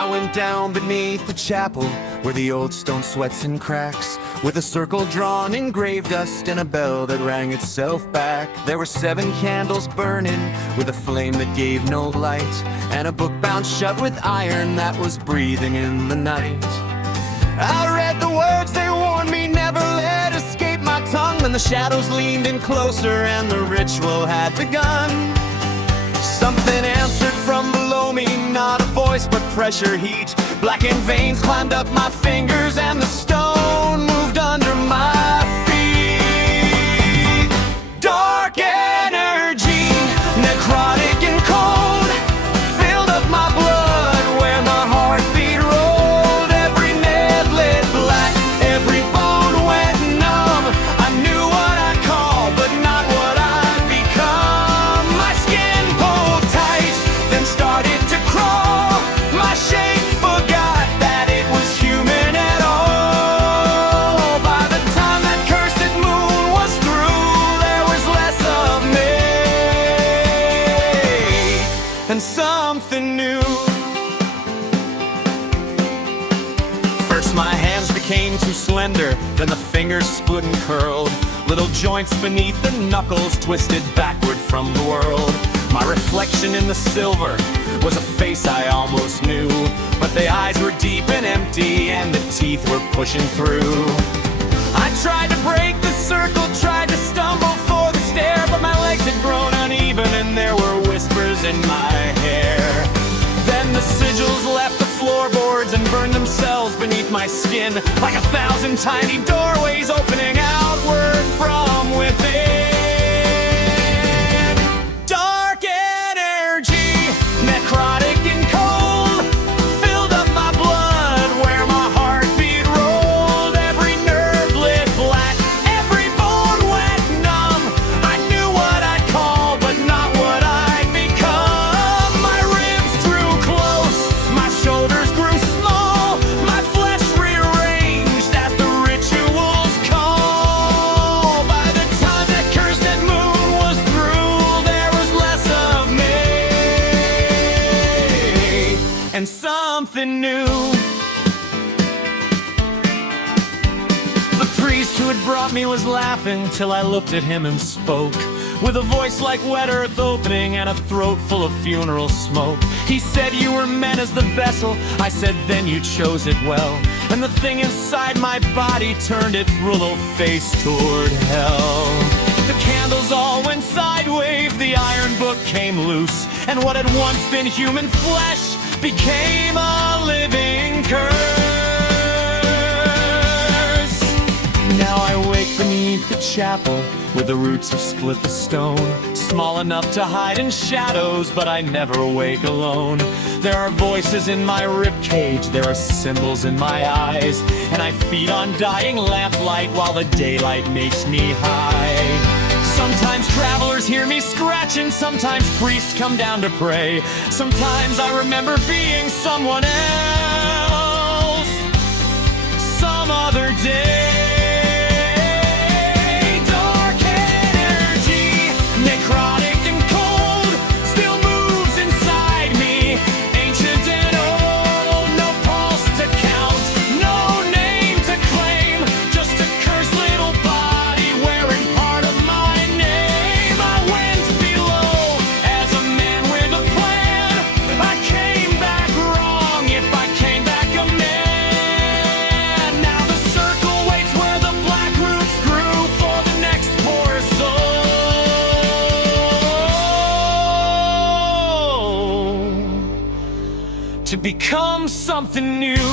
I went down beneath the chapel where the old stone sweats and cracks, with a circle drawn in grave dust and a bell that rang itself back. There were 7 candles burning with a flame that gave no light, and a book bound shut with iron that was breathing in the night. I read the words they warned me never let escape my tongue, when the shadows leaned in closer and the ritual had begun. Something answered from below me, not a voice but pressure heat. Blackened veins climbed up my fingers and the stone moved under my feet. Dark energy, necrotic and cold, filled up my blood where my heartbeat rolled. Every nerve lit black, every bone went numb. I knew what I'd call, but not what I'd become. My skin pulled tight, then started to crawl. My shape forgot that it was human at all. By the time that cursed moon was through, there was less of me and something new. First my hands became too slender, then the fingers split and curled. Little joints beneath the knuckles twisted backward from the world. My reflection in the silver was a face I almost knew, but the eyes were deep and empty and the teeth were pushing through. I tried to break the circle, tried to stumble for the stair, but my legs had grown uneven and there were whispers in my hair. Then the sigils left the floorboards and burned themselves beneath my skin, like 1,000 tiny doorways opening outward from within. Dark energy, necrotic and cold, filled up my blood where my heartbeat rolled. Every nerve lit black, every bone went numb. I knew what I'd call, but not what I'd become. My ribs drew close, my shoulders grew small, my flesh rearranged as the ritual's call. By the time that cursed moon was through, there was less of me and something new. The priest who had brought me was laughing till I looked at him and spoke, with a voice like wet earth opening and a throat full of funeral smoke. He said, "You were meant as the vessel." I said, "Then you chose it well." And the thing inside my body turned its little face toward hell. The candles all went sideways, the iron book came loose, and what had once been human flesh became a living curse. Now I wake beneath the chapel where the roots have split the stone, small enough to hide in shadows, but I never wake alone. There are voices in my ribcage, there are symbols in my eyes, and I feed on dying lamplight while the daylight makes me high. Sometimes travelers hear me scratching, sometimes priests come down to pray. Sometimes I remember being someone else some other day. Dark energy, necrotic and cold, still moves inside me. Ancient and old, no pulse to count, no name to claim, just a cursed little body wearing part of my name. I went below as a man with a plan. I came back wrong if I came back a man. Now the circle waits where the black roots grew for the next poor soul to become something new.